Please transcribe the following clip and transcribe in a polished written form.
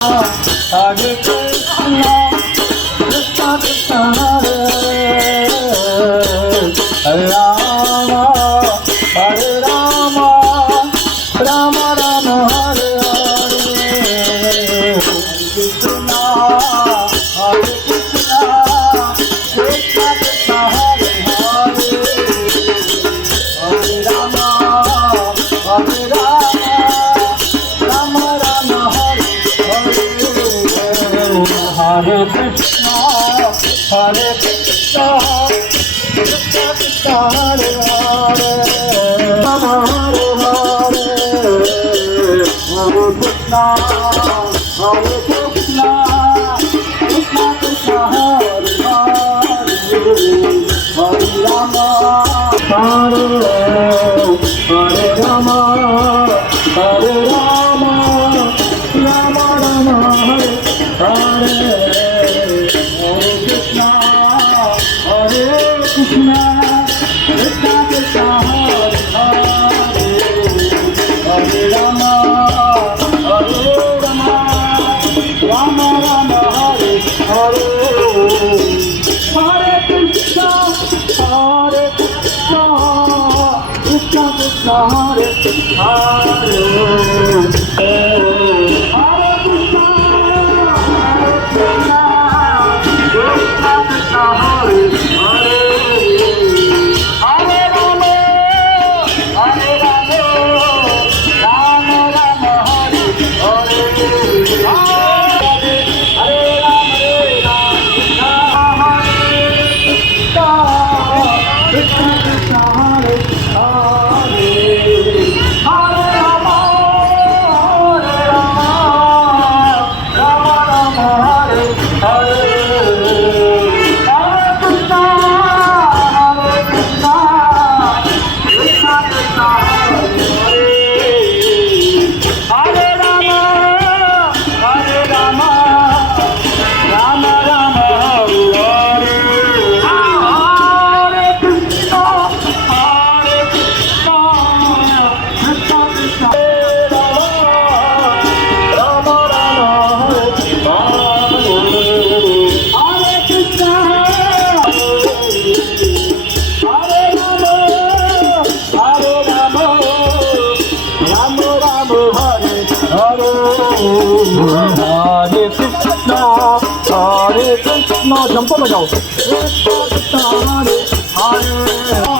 Hare Krishna, Krishna Krishna Hare Hare Rama, Hare Rama, Rama Rama Hare Hare. Krishna, Hare Krishna, Krishna Krishna Hare Hare, Hare Rama, Hare Rama, Rama Rama Hare Hare. Hare Krishna, Hare Krishna, Krishna Krishna Hare Hare, Rama Hare Hare, Hare Krishna, Hare Krishna, Krishna Krishna Hare Hare, Hare Rama, Hare Rama, Hare Rama, Rama Rama Hare Hare, Hare Krishna, Hare Krishna, Krishna Krishna Hare Hare, Hare Rama, Hare Rama, Rama Rama Hare Hare, Hare Krishna, Hare Krishna, Krishna Krishna Hare Hare, Hare Krishna, Krishna Krishna Hare Hare, Hare Rama, Hare Rama, Rama Rama Hare Hare, Hare Rama, Krishna Krishna Hare Hare, Hare Rama, Hare Rama, Rama Rama Hare Hare, Hare Krishna, Hare Krishna, Krishna Krishna Hare Hare, Hare Rama, Hare Rama, Rama Rama Hare Hare, Hare Krishna, Hare Krishna, Krishna Krishna Rama Rama Hare Hare, Hare Krishna, Hare Rama, Hare Rama, Rama Rama Hare Hare, Hare Krishna, Hare Krishna, jump up and go, Krishna Krishna Hare Hare.